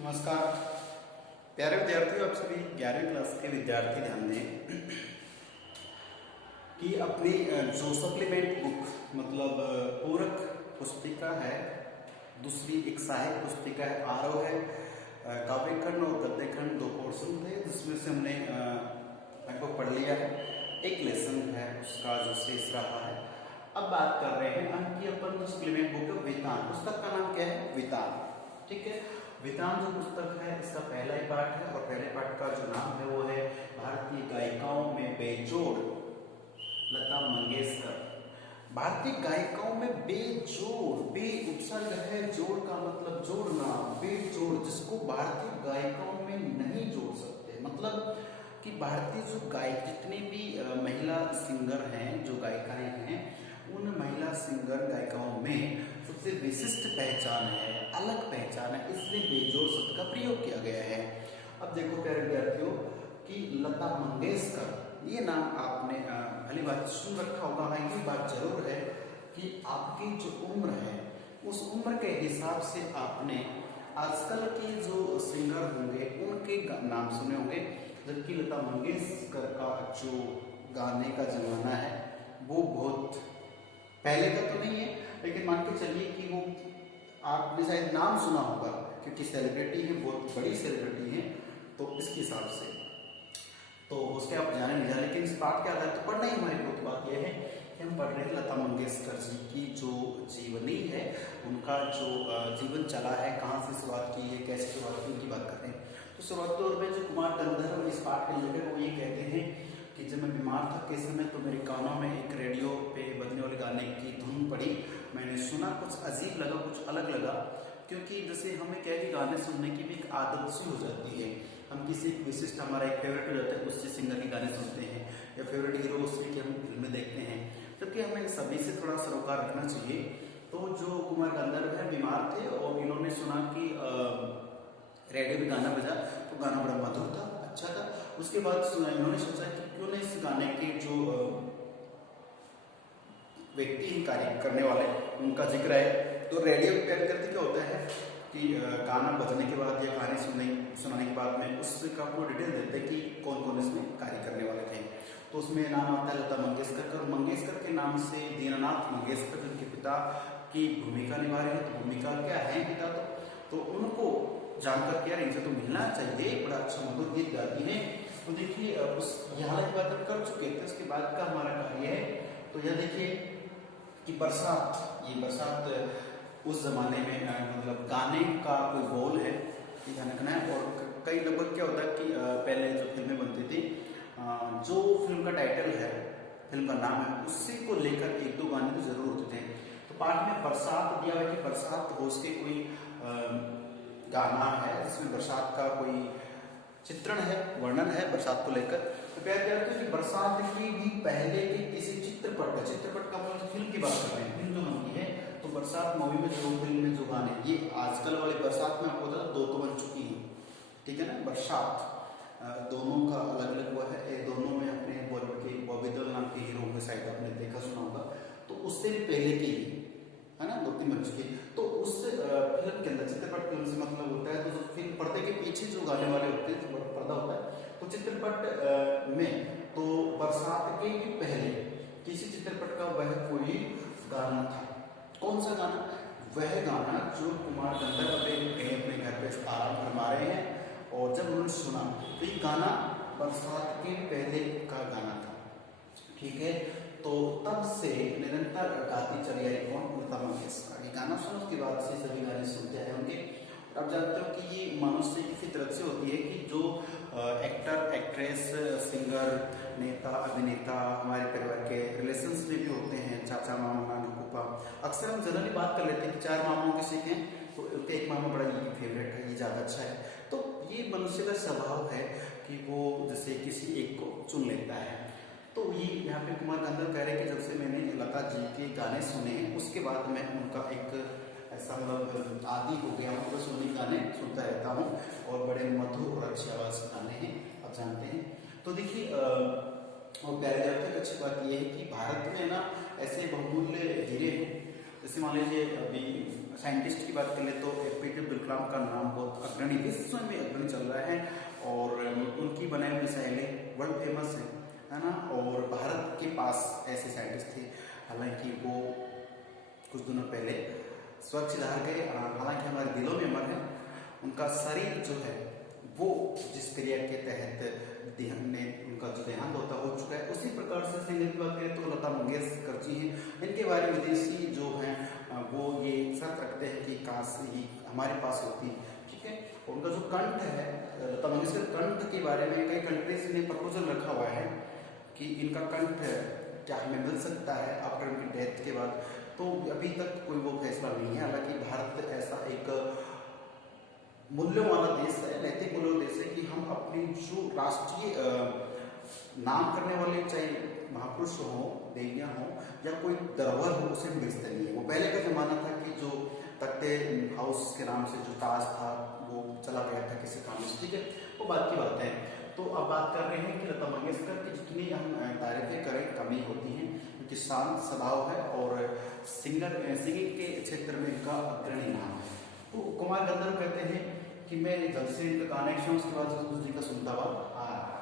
नमस्कार प्यारे विद्यार्थियों, आप सभी 11वीं क्लास के विद्यार्थी ध्यान दें कि अपनी जो सप्लीमेंट बुक मतलब पूरक पुस्तिका है, दूसरी एक सहायक पुस्तिका है, आरव है, काव्य खंड और गद्य खंड दो पोर्शन थे जिसमें से हमने लगभग पढ़ लिया है। एक लेसन है उसका जो शेष रहा है। अब बात कर रहे हैं अंक की अपन जो सप्लीमेंट बुक है वेतान, पुस्तक का नाम क्या है? वेतान। ठीक है, वेतान जो पुस्तक है इसका पहला ही पाठ है और पहले पाठ का जो नाम है वो है भारतीय गायिकाओं में बेजोड़ लता मंगेशकर। भारतीय गायिकाओं में बेजोड़, बे उपसर्ग है, जोड़ का मतलब जोड़ना, बेजोड़ जिसको भारतीय गायिकाओं में नहीं जोड़ सकते। मतलब कि भारतीय जो गायक जितनी भी महिला सिंगर हैं, जो गायिकाएं हैं, उन महिला सिंगर गायिकाओं में सबसे विशिष्ट पहचान है, अलग पहचान है, इसलिए बेजोड़ शब्द का प्रयोग किया गया है। अब देखो प्यारे विद्यार्थियों कि लता मंगेशकर ये नाम आपने पहली बार सुन रखा होगा। हाँ, ये बात जरूर है कि आपकी जो उम्र है उस उम्र के हिसाब से आपने आजकल के जो सिंगर होंगे उनके नाम सुने होंगे, जबकि लता मंगेशकर का जो गाने का जमाना है वो बहुत पहले का तो नहीं है, लेकिन मान के चलिए कि वो आपने शायद नाम सुना होगा क्योंकि सेलिब्रिटी है, बहुत बड़ी सेलिब्रिटी है, तो इसके हिसाब से तो उसके आप जाने नहीं जाने, लेकिन इस पाठ के आधार तो पढ़ना ही हमारी बहुत बात यह है कि हम पढ़ रहे हैं लता मंगेशकर जी की जो जीवनी है, उनका जो जीवन चला है, कहाँ से शुरुआत की है, कैसे शुरुआत की, उनकी बात कर रहे हैं। तो शुरुआत तौर पर जो कुमार गंधर्व इस पाठ के लेकर वो ये कहते हैं कि जब मैं बीमार था किस समय तो मेरे कानों में एक रेडियो पे बजने वाले गाने की धुन पड़ी, मैंने सुना, कुछ अजीब लगा, कुछ अलग लगा, क्योंकि जैसे हमें क्या है कि गाने सुनने की भी एक आदत सी हो जाती है। हम किसी विशिष्ट हमारा एक फेवरेट हो जाता है, उससे सिंगर के गाने सुनते हैं या फेवरेट हीरो उससे की हम फिल्में देखते हैं, जबकि हमें सभी से थोड़ा सरोकार रखना चाहिए। तो जो कुमार गंधर्व है बीमार थे और इन्होंने सुना कि रेडियो में गाना बजा तो गाना बड़ा मधुर था, अच्छा था। उसके बाद इन्होंने सोचा कि क्यों ना इस गाने के जो व्यक्ति कार्य करने वाले उनका जिक्र है। तो रेडियो पे करते क्या होता है कि गाना बजने के बाद या गाने सुनाने के बाद में उसका पूरा डिटेल देते हैं कि कौन कौन इसमें कार्य करने वाले थे। तो उसमें नाम आता है लता मंगेशकर का। मंगेशकर के नाम से दीनानाथ मंगेशकर जिनके पिता की भूमिका निभा रहे हैं, तो भूमिका क्या है पिता, तो उनको जानकर क्या इनसे तो मिलना चाहिए, बड़ा अच्छा मधुर गीत गाती है। तो देखिए उस यहाँ की बात हम कर चुके थे, उसके बाद का हमारा कार्य है। तो यह देखिए कि बरसात, ये बरसात उस जमाने में मतलब गाने का कोई बोल है, ध्यान रखना है। और कई लगभग क्या होता है कि पहले जो फिल्में बनती थी, जो फिल्म का टाइटल है, फिल्म का नाम है, उसी को लेकर एक दो गाने तो जरूर होते थे। तो पाठ में बरसात दिया है कि बरसात हो उसके कोई गाना है जिसमें बरसात का कोई चित्रण है, वर्णन है बरसात को लेकर। तो क्या कहते हैं कि बरसात की भी पहले के किसी चित्रपट का मतलब फिल्म की बात कर रहे हैं, फिल्म जो बनती है तो बरसात मूवी में जो फिल्म में जो गाने, ये आजकल वाली बरसात में आपको पता दो तो बन चुकी है, ठीक है ना। बरसात दोनों का अलग अलग हुआ है, दोनों में अपने बॉलीवुड के बॉबी देओल नाम के हीरो होंगे, शायद आपने देखा सुना होगा। तो उससे भी पहले की है ना, दो तीन बन चुकी। तो उस फिल्म के अंदर, चित्रपट फिल्म से मतलब होता है तो जो फिल्म पर्दे के पीछे जो गाने वाले होते हैं, जो पर्दा होता है, तो चित्रपट में तो बरसात के भी पहले किसी चित्रपट का वह कोई गाना था। कौन सा गाना? वह गाना जो कुमार गंधर्व अपने घर पे आराम फरमा रहे हैं, और जब उन्होंने सुना तो ये गाना बरसात के पहले का गाना था, ठीक है। तो तब से निरंतर गाती चली आ रही कौन? लता मंगेशकर। ये गाना सुनो, उसके बाद से सभी गाने सुनते हैं उनके। अब जानते हो कि ये मनुष्य की फितरत से होती है कि जो एक्टर, एक्ट्रेस, सिंगर, नेता, अभिनेता हमारे परिवार के रिलेशंस में भी होते हैं, चाचा, मामा, नाना, फूफा। अक्सर हम जनरली बात कर लेते हैं कि चार मामाओं के सीखे तो उनके एक मामा बड़ा ये फेवरेट है, ये ज़्यादा अच्छा है। तो ये मनुष्य का स्वभाव है कि वो जैसे किसी एक को चुन लेता है। तो ये यहाँ पे कुमार गंधर्व कह रहे हैं कि जब से मैंने लता जी के गाने सुने हैं उसके बाद मैं उनका एक ऐसा मतलब आदि हो गया हूँ, बस उन्हीं गाने सुनता रहता हूँ, और बड़े मधुर और अच्छी आवाज़ के गाने हैं, आप जानते हैं। तो देखिए और प्यारे तक अच्छी बात यह है कि भारत में ना ऐसे बहुमूल्य हीरे हैं, जैसे मान लीजिए अभी साइंटिस्ट की बात करें तो एपीजे अब्दुल कलाम का नाम बहुत अग्रणी, विश्व में अग्रणी चल रहा है और उनकी बनाई हुई मिसाइलें वर्ल्ड फेमस है ना। और भारत के पास ऐसे साइंटिस्ट थे, हालांकि वो कुछ दिनों पहले स्वच्छ धार गए, हालांकि हमारे दिलों में अमर है। उनका शरीर जो है वो जिस क्रिया के तहत उनका जो देहांत होता हो चुका है, उसी प्रकार से सिंगर की बात करें तो लता मंगेशकर जी हैं। इनके बारे में विदेशी जो हैं वो ये शर्त रखते हैं कि काश ये हमारे पास होती, ठीक है। उनका जो कंठ है, लता मंगेशकर कंठ के बारे में कई कंट्रीज ने प्रपोजल रखा हुआ है कि इनका कंठ क्या हमें मिल सकता है आफ्टर उनकी डेथ के बाद, तो अभी तक कोई वो फैसला नहीं है। हालांकि भारत ऐसा एक मूल्यों वाला देश है, नैतिक मूल्यों देश है कि हम अपनी जो राष्ट्रीय नाम करने वाले, चाहे महापुरुष हो, देवियां हो या कोई धरोहर हो, उसे बेचते नहीं है। वो पहले का जमाना था कि जो तख्ते हाउस के नाम से जो ताज था वो चला गया था किसी काम से, ठीक है, वो बात की बात है। तो अब बात कर रहे हैं कि लता मंगेशकर की जितनी हम तारीफें करें कमी होती हैं, क्योंकि शांत स्वभाव है और सिंगिंग के क्षेत्र में इनका अग्रणी नाम है। तो कुमार गंधर्व कहते हैं कि मैं जब से इनका गाने सुना उसके बाद संतोष जी का सुनता हुआ आ रहा।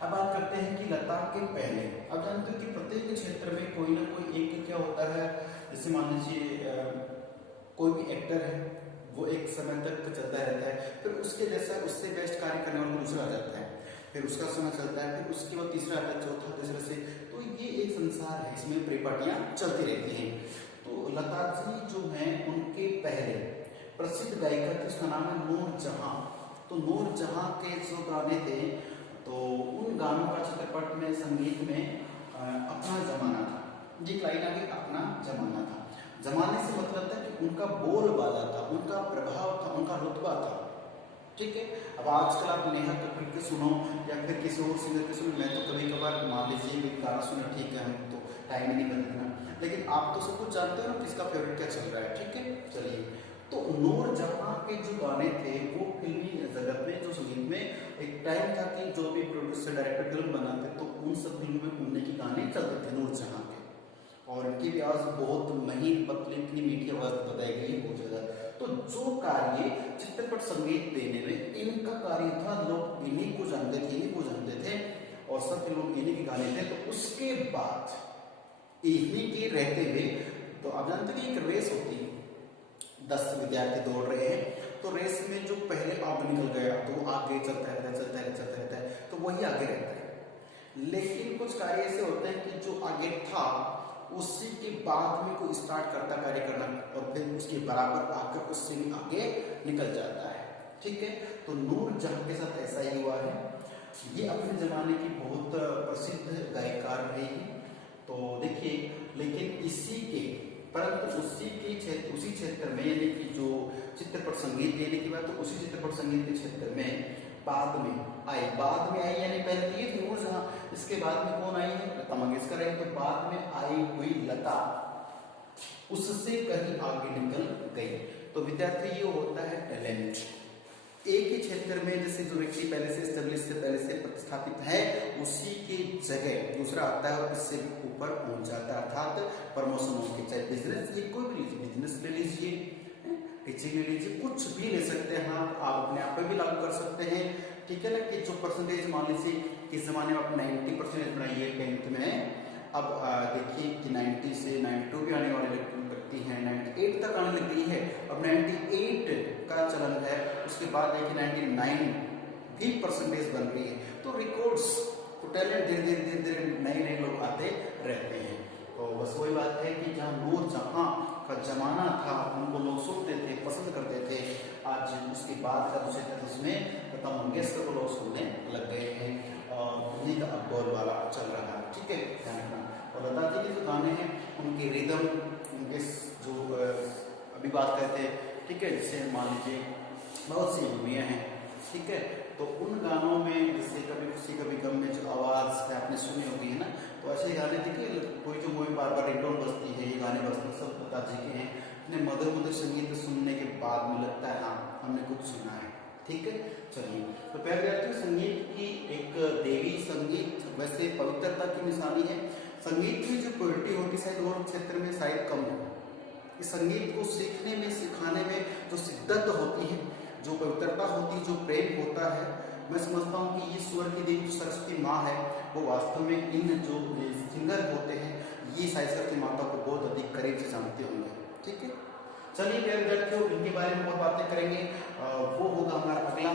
अब बात करते हैं कि लता के पहले, अब जानते हो कि प्रत्येक क्षेत्र में कोई ना कोई एक क्या होता है, जैसे मान लीजिए कोई भी एक्टर है वो एक समय तक चलता रहता है, फिर उसके जैसा उससे बेस्ट कार्य करने वाला दूसरा आ जाता है, फिर उसका समय चलता है, फिर उसके बाद तीसरा आता है, चौथा, तीसरा से, तो ये एक संसार है, इसमें परिपाटियां चलती रहती हैं। तो लता जी जो हैं उनके पहले प्रसिद्ध गायिका थी, उसका नाम है नूर जहां। तो नूर जहां के जो गाने थे, तो उन गानों का चित्रपट में संगीत में अपना जमाना था, ये लाइन आगे अपना जमाना था। जमाने से मतलब था कि उनका बोलबाला था, उनका प्रभाव था, उनका रुतबा था, ठीक है। अब आजकल आप नेहा कक्कड़ के सुनो या फिर किसी और सिंगर के सुनो, मैं तो कभी कभार मान लीजिए गाना सुना, ठीक है, हम तो टाइम नहीं बदलना, लेकिन आप तो सब कुछ जानते हो ना किसका फेवरेट क्या चल रहा है, ठीक है। चलिए, तो नूर जहां के जो गाने थे वो फिल्मी जगत में, जो संगीत में एक टाइम था कि जो भी प्रोड्यूसर डायरेक्टर फिल्म बनाते तो उन सब फिल्मों में उनके गाने चलते थे नूर जहां के, और इनकी भी आवाज बहुत महीन पतली, इतनी मीठी आवाज बताई गई बहुत ज्यादा। तो जो कार्य चित्रपट संगीत देने में इनका कार्य था, लोग इन्हीं को जानते थे, इन्हीं को जानते थे और सब फिल्मों इन्हीं के गाने थे। तो उसके बाद इन्हीं के रहते हुए, तो आप जानते हैं एक रेस होती है, 10 विद्यार्थी दौड़ रहे हैं, तो रेस में जो पहले आगे निकल गया तो वो आगे चलता रहता है, तो वही आगे रहता है। लेकिन कुछ कार्य ऐसे होते हैं कि जो आगे था उसी के बाद में कोई स्टार्ट करता कार्य करना और फिर उसके बराबर आकर उससे भी आगे निकल जाता है, ठीक है। तो नूर जहां के साथ ऐसा ही हुआ है। ये अपने जमाने की बहुत प्रसिद्ध गायकार रही, तो देखिए, लेकिन इसी के परंतु उसी क्षेत्र में, यानी कि जो चित्रपट संगीत देने की बात, तो उसी चित्रपट संगीत के क्षेत्र में बाद में आई, यानी पहले तो ये थी नूर जहां, इसके बाद में कौन आई है, लता मंगेशकर आई, तो बाद में आई हुई लता उससे कहीं आगे निकल गई। तो विद्यार्थी ये होता है टैलेंट, एक ही क्षेत्र में जैसे जो व्यक्ति पहले से एस्टेब्लिश से पहले से प्रतिष्ठापित है, उसी की जगह दूसरा आता है और इससे भी ऊपर पहुंच जाता है, अर्थात प्रमोशन होती है। चाहे बिजनेस, ये कोई भी लीजिए, बिजनेस ले लीजिए, टीचिंग ले लीजिए, कुछ भी ले सकते हैं आप अपने आप पे भी लागू कर सकते हैं, ठीक है ना। कि जो परसेंटेज मान लीजिए किस जमाने में आप 90% बनाइए 10th में, अब देखिए कि 90 से 92 भी आने वाले व्यक्ति हैं, 98 तक आने लग गई है, अब 98 का चलन है, उसके बाद देखिए 99 भी परसेंटेज बन रही है। तो रिकॉर्ड्स, तो टैलेंट धीरे धीरे नए लोग आते रहते हैं। तो बस वही बात है कि जहाँ नूर जहां का जमाना था, उनको लोग सुनते थे, पसंद करते थे, आज उसके बाद का दूसरे तरह उसमें लता मंगेशकर को लोग सुनने लग गए हैं और उन्हीं का अब बोलबाला चल रहा है, ठीक है, ध्यान रखना। और लता जी के जो गाने हैं उनके रिदम, उनके जो अभी बात करते हैं, ठीक है, जैसे मान लीजिए बहुत सी मूवियाँ हैं, ठीक है, तो उन गानों में जैसे कभी खुशी कभी गम में जो आवाज़ आपने सुनी होगी है ना, तो ऐसे गाने देखिए, कोई जो मूवी बार बार रिंगटोन बजती है, ये गाने बजते हैं, सब लता जी के हैं। इतने मधुर मधुर संगीत सुनने के बाद में लगता है हाँ हमने कुछ सुना है, ठीक है। चलिए, तो पहले आते हैं संगीत की एक देवी, संगीत वैसे पवित्रता की निशानी है। संगीत की जो प्योरिटी होती है शायद और क्षेत्र में शायद कम हो, इस संगीत को सीखने में, सिखाने में जो शिद्दत होती है, जो पवित्रता होती है, जो प्रेम होता है, मैं समझता हूँ कि ये स्वर की देवी जो सरस्वती माँ है, वो वास्तव में इन जो सिंगर होते हैं, ये साई सरस्वती माता को बहुत अधिक करीब से जानते होंगे। ठीक है, चलिए प्यारे विद्यार्थियों, इनके बारे में और बातें करेंगे। वो होगा हमारा अगला